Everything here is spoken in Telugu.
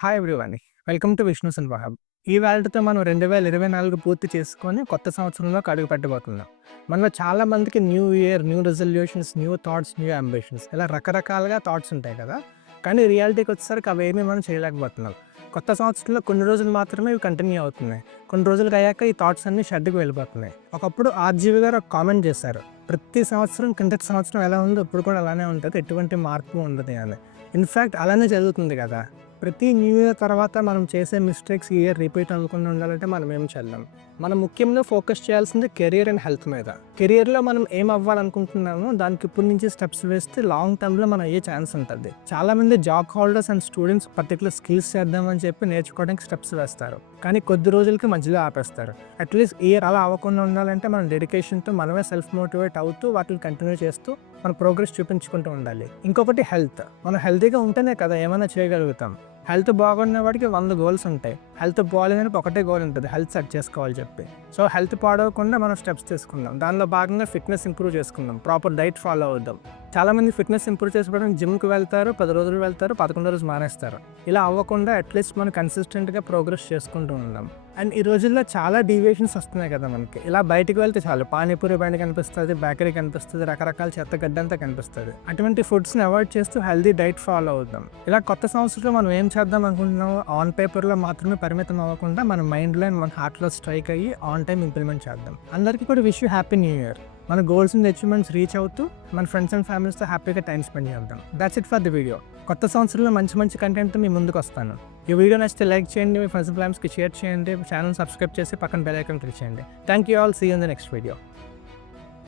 Hi everyone. Welcome to Vishnu's and Wahab. ఈ వేల్డ్‌తో మనం 2024 పూర్తి చేసుకొని కొత్త సంవత్సరంలోకి అడుగు పెట్టబోతున్నాం. మనలో చాలా మందికి new year, new resolutions, new thoughts, new ambitions ఇలా రకరకాలుగా థాట్స్ ఉంటాయి కదా! కానీ రియాలిటీకి వచ్చేసరికి అవేమీ మనం చేయలేకపోతున్నాం. కొత్త సంవత్సరంలో కొన్ని రోజులు మాత్రమే ఇవి కంటిన్యూ అవుతున్నాయి. కొన్ని రోజులకి అయ్యాక ఈ థాట్స్ అన్నీ షెడ్‌కి వెళ్ళిపోతున్నాయి. ఒకప్పుడు ఆర్‌జీవి గారు ఒక కామెంట్ చేశారు. ప్రతి సంవత్సరం కిందటి సంవత్సరం ఎలా ఉందో ఇప్పుడు కూడా అలానే ఉంటది. ఎటువంటి మార్పు ఉండదు అని. ఇన్‌ఫాక్ట్ అలానే జరుగుతుంది కదా! ప్రతి న్యూ ఇయర్ తర్వాత మనం చేసే మిస్టేక్స్ ఈ ఇయర్ రిపీట్ అవ్వకుండా ఉండాలంటే మనం ఏం చేద్దాం? మనం ముఖ్యంగా ఫోకస్ చేయాల్సింది కెరియర్ అండ్ హెల్త్ మీద. కెరియర్‌లో మనం ఏం అవ్వాలనుకుంటున్నామో దానికి ఇప్పటి నుంచి స్టెప్స్ వేస్తే లాంగ్ టర్మ్‌లో మనం అయ్యే ఛాన్స్ ఉంటుంది. చాలామంది job holders and students particular skills చేద్దామని చెప్పి నేర్చుకోవడానికి స్టెప్స్ వేస్తారు. కానీ కొద్ది రోజులకి మధ్యలో ఆపేస్తారు. అట్లీస్ట్ ఈ ఇయర్ అలా అవ్వకుండా ఉండాలంటే మనం డెడికేషన్‌తో మనమే సెల్ఫ్ మోటివేట్ అవుతూ వాటిని కంటిన్యూ చేస్తూ మన ప్రోగ్రెస్ చూపించుకుంటూ ఉండాలి. ఇంకొకటి హెల్త్. మనం హెల్తీగా ఉంటేనే కదా ఏమైనా చేయగలుగుతాం. హెల్త్ బాగున్న వాడికి 100 గోల్స్ ఉంటాయి. హెల్త్ బాగాలేదని ఒకటే గోల్ ఉంటుంది, హెల్త్ సెట్ చేసుకోవాలి చెప్పి. సో హెల్త్ పాడవకుండా మనం స్టెప్స్ తీసుకుందాం. దానిలో భాగంగా ఫిట్నెస్ ఇంప్రూవ్ చేసుకుందాం. ప్రాపర్ డైట్ ఫాలో అవుదాం. చాలామంది ఫిట్నెస్ ఇంప్రూవ్ చేసుకోవడానికి జిమ్కి వెళ్తారు, 10 రోజులు వెళ్తారు, 11 రోజు మానేస్తారు. ఇలా అవ్వకుండా అట్లీస్ట్ మనం కన్సిస్టెంట్గా ప్రోగ్రెస్ చేసుకుంటూ ఉందాం. అండ్ ఈ రోజుల్లో చాలా డీవియేషన్స్ వస్తున్నాయి కదా మనకి. ఇలా బయటికి వెళ్తే చాలు పానీపూరి బండి కనిపిస్తుంది, బేకరీ కనిపిస్తుంది, రకరకాల చెత్త గడ్డంతా కనిపిస్తుంది. అటువంటి ఫుడ్స్ని అవాయిడ్ చేస్తూ హెల్దీ డైట్ ఫాలో అవుదాం. ఇలా కొత్త సంవత్సరంలో మనం ఏం చేద్దాం అనుకుంటున్నామో ఆన్ పేపర్లో మాత్రమే పరిమితం అవ్వకుండా మన మైండ్లో అండ్ మన హార్ట్లో స్ట్రైక్ అయ్యి ఆన్ టైం ఇంప్లిమెంట్ చేద్దాం. అందరికీ కూడా wish you happy new year. మన గోల్స్ అండ్ అచీవ్మెంట్స్ రీచ్ అవుతూ మన ఫ్రెండ్స్ అండ్ ఫ్యామిలీస్తో హ్యాపీగా టైం స్పెండ్ చేద్దాం. That's it for the video. కొత్త సంవత్సరంలో మంచి మంచి కంటెంట్తో మీ ముందుకు వస్తాను. ఈ వీడియో నచ్చితే లైక్ చేయండి, మీ ఫ్రెండ్స్ అండ్ ఫ్యామిలీస్కి షేర్ చేయండి, ఛానల్ సబ్స్క్రైబ్ చేసి పక్కన బెల్ ఐకాన్ క్లిక్ చేయండి. Thank you all. See you in the next video.